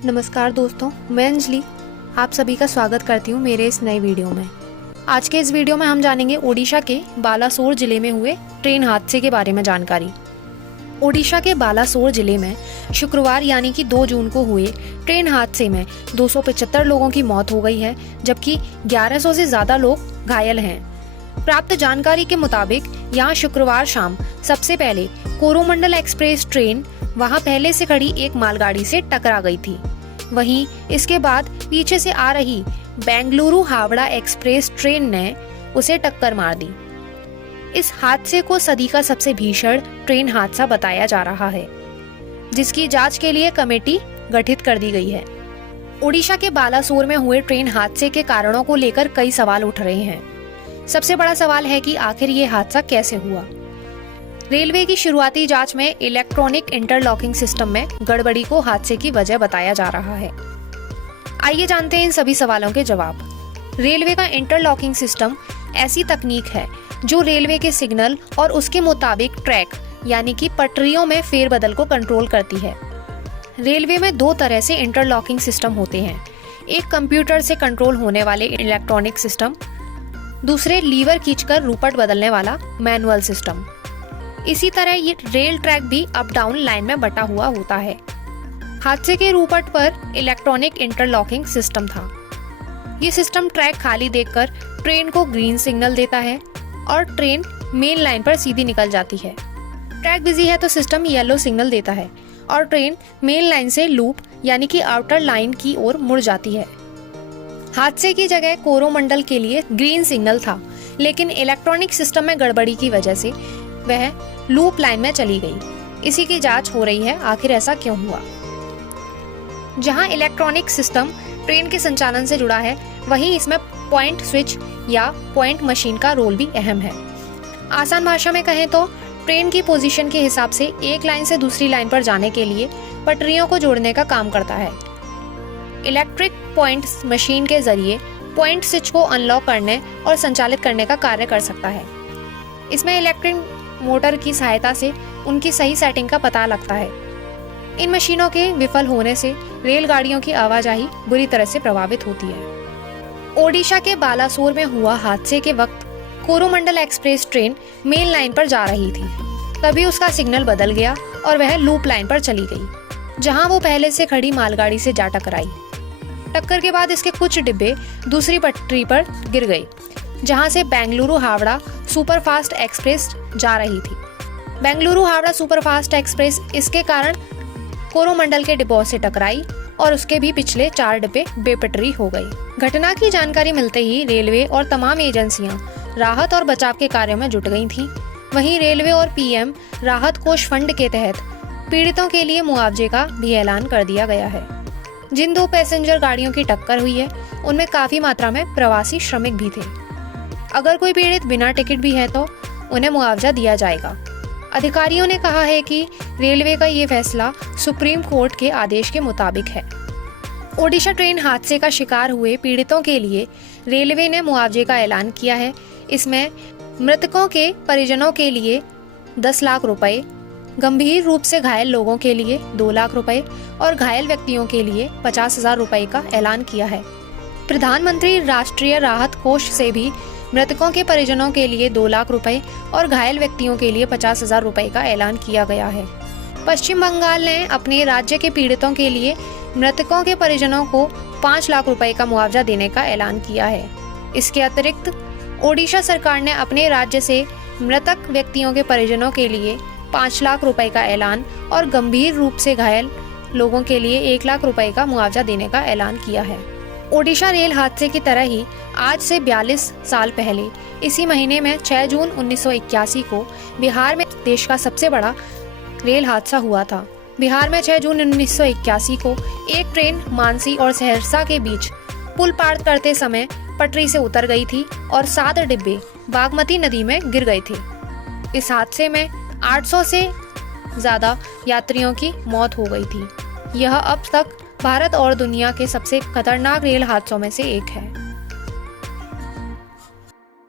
नमस्कार दोस्तों, मैं अंजलि आप सभी का स्वागत करती हूँ मेरे इस नए वीडियो में। आज के इस वीडियो में हम जानेंगे ओडिशा के बालासोर जिले में हुए ट्रेन हादसे के बारे में जानकारी। ओडिशा के बालासोर जिले में शुक्रवार यानी कि 2 जून को हुए ट्रेन हादसे में 275 लोगों की मौत हो गई है, जबकि 1100 से ज्यादा लोग घायल हैं। प्राप्त जानकारी के मुताबिक यहाँ शुक्रवार शाम सबसे पहले कोरोमंडल एक्सप्रेस ट्रेन वहां पहले से खड़ी एक मालगाड़ी से टकरा गई थी। वहीं इसके बाद पीछे से आ रही बेंगलुरु हावड़ा एक्सप्रेस ट्रेन ने उसे टक्कर मार दी। इस हादसे को सदी का सबसे भीषण ट्रेन हादसा बताया जा रहा है, जिसकी जांच के लिए कमेटी गठित कर दी गई है। ओडिशा के बालासोर में हुए ट्रेन हादसे के कारणों को लेकर कई सवाल उठ रहे हैं। सबसे बड़ा सवाल है कि आखिर ये हादसा कैसे हुआ। रेलवे की शुरुआती जांच में इलेक्ट्रॉनिक इंटरलॉकिंग सिस्टम में गड़बड़ी को हादसे की वजह बताया जा रहा है। आइए जानते हैं इन सभी सवालों के जवाब। रेलवे का इंटरलॉकिंग सिस्टम ऐसी तकनीक है जो रेलवे के सिग्नल और उसके मुताबिक ट्रैक यानी कि पटरियों में फेरबदल को कंट्रोल करती है। रेलवे में 2 तरह से इंटरलॉकिंग सिस्टम होते हैं, एक कंप्यूटर से कंट्रोल होने वाले इलेक्ट्रॉनिक सिस्टम, दूसरे लीवर खींचकर रूपट बदलने वाला मैनुअल सिस्टम। इसी तरह ये रेल ट्रैक भी अप डाउन लाइन में बटा हुआ होता है। हादसे के रूपट पर इलेक्ट्रॉनिक इंटरलॉकिंग सिस्टम था। ये सिस्टम ट्रैक खाली देखकर ट्रेन को ग्रीन सिग्नल देता है और ट्रेन मेन लाइन पर सीधी निकल जाती है। ट्रैक बिजी है तो सिस्टम येलो सिग्नल देता है और ट्रेन मेन लाइन से लूप यानी कि आउटर लाइन की ओर मुड़ जाती है। हादसे की जगह कोरोमंडल के लिए ग्रीन सिग्नल था, लेकिन इलेक्ट्रॉनिक सिस्टम में गड़बड़ी की वजह से वह लूप लाइन में चली गई। इसी की जांच हो रही है, आखिर ऐसा क्यों हुआ। जहां इलेक्ट्रॉनिक सिस्टम ट्रेन के संचालन से जुड़ा है, वहीं इसमें पॉइंट स्विच या पॉइंट मशीन का रोल भी अहम है। आसान भाषा में कहें तो ट्रेन की पोजीशन के हिसाब से एक लाइन से दूसरी लाइन पर जाने के लिए पटरियों को जोड़ने का काम करता है। इलेक्ट्रिक पॉइंट मशीन के जरिए पॉइंट स्विच को अनलॉक करने और संचालित करने का कार्य कर सकता है। इसमें इलेक्ट्रिक मोटर की सहायता से उनकी सही सेटिंग का पता लगता है। इन मशीनों के विफल होने से रेलगाड़ियों की आवाजाही बुरी तरह से प्रभावित होती है। ओडिशा के बालासोर में हुआ हादसे के वक्त Coromandel express train main line पर जा रही थी। तभी उसका सिग्नल बदल गया और वह लूप लाइन पर चली गई, जहां वो पहले से खड़ी मालगाड़ी से जा टकराई। टक्कर के बाद इसके कुछ डिब्बे दूसरी पटरी पर गिर गए, जहां से बेंगलुरु हावड़ा सुपरफास्ट एक्सप्रेस जा रही थी। बेंगलुरु हावड़ा सुपरफास्ट एक्सप्रेस इसके कारण कोरोमंडल के डिब्बों से टकराई और उसके भी पिछले 4 डिब्बे बेपटरी हो गई। घटना की जानकारी मिलते ही रेलवे और तमाम एजेंसियां राहत और बचाव के कार्यों में जुट गई थीं। वहीं रेलवे और पीएम राहत कोष फंड के तहत पीड़ितों के लिए मुआवजे का भी ऐलान कर दिया गया है। जिन 2 पैसेंजर गाड़ियों की टक्कर हुई है, उनमें काफी मात्रा में प्रवासी श्रमिक भी थे। अगर कोई पीड़ित बिना टिकट भी है तो उन्हें मुआवजा दिया जाएगा। अधिकारियों ने कहा है कि रेलवे का ये फैसला सुप्रीम कोर्ट के आदेश के मुताबिक है। ओडिशा ट्रेन हादसे का शिकार हुए पीड़ितों के लिए रेलवे ने मुआवजे का ऐलान किया है। इसमें मृतकों के परिजनों के लिए 10 लाख रुपए, गंभीर रूप से घायल लोगों के लिए 2 लाख रुपए और घायल व्यक्तियों के लिए 50,000 रुपए का ऐलान किया है। प्रधानमंत्री राष्ट्रीय राहत कोष से भी मृतकों के परिजनों के लिए 2 लाख रुपए और घायल व्यक्तियों के लिए 50,000 रुपए का ऐलान किया गया है। पश्चिम बंगाल ने अपने राज्य के पीड़ितों के लिए मृतकों के परिजनों को 5 लाख रुपए का मुआवजा देने का ऐलान किया है। इसके अतिरिक्त ओडिशा सरकार ने अपने राज्य से मृतक व्यक्तियों के परिजनों के लिए 5 लाख रुपए का ऐलान और गंभीर रूप से घायल लोगों के लिए 1 लाख रुपए का मुआवजा देने का ऐलान किया है। ओडिशा रेल हादसे की तरह ही आज से 42 साल पहले इसी महीने में 6 जून 1981 को बिहार में देश का सबसे बड़ा रेल हादसा हुआ था। बिहार में 6 जून 1981 को एक ट्रेन मानसी और सहरसा के बीच पुल पार करते समय पटरी से उतर गई थी और 7 डिब्बे बागमती नदी में गिर गए थे। इस हादसे में 800 से ज्यादा यात्रियों की मौत हो गई थी। यह अब तक भारत और दुनिया के सबसे खतरनाक रेल हादसों में से एक है।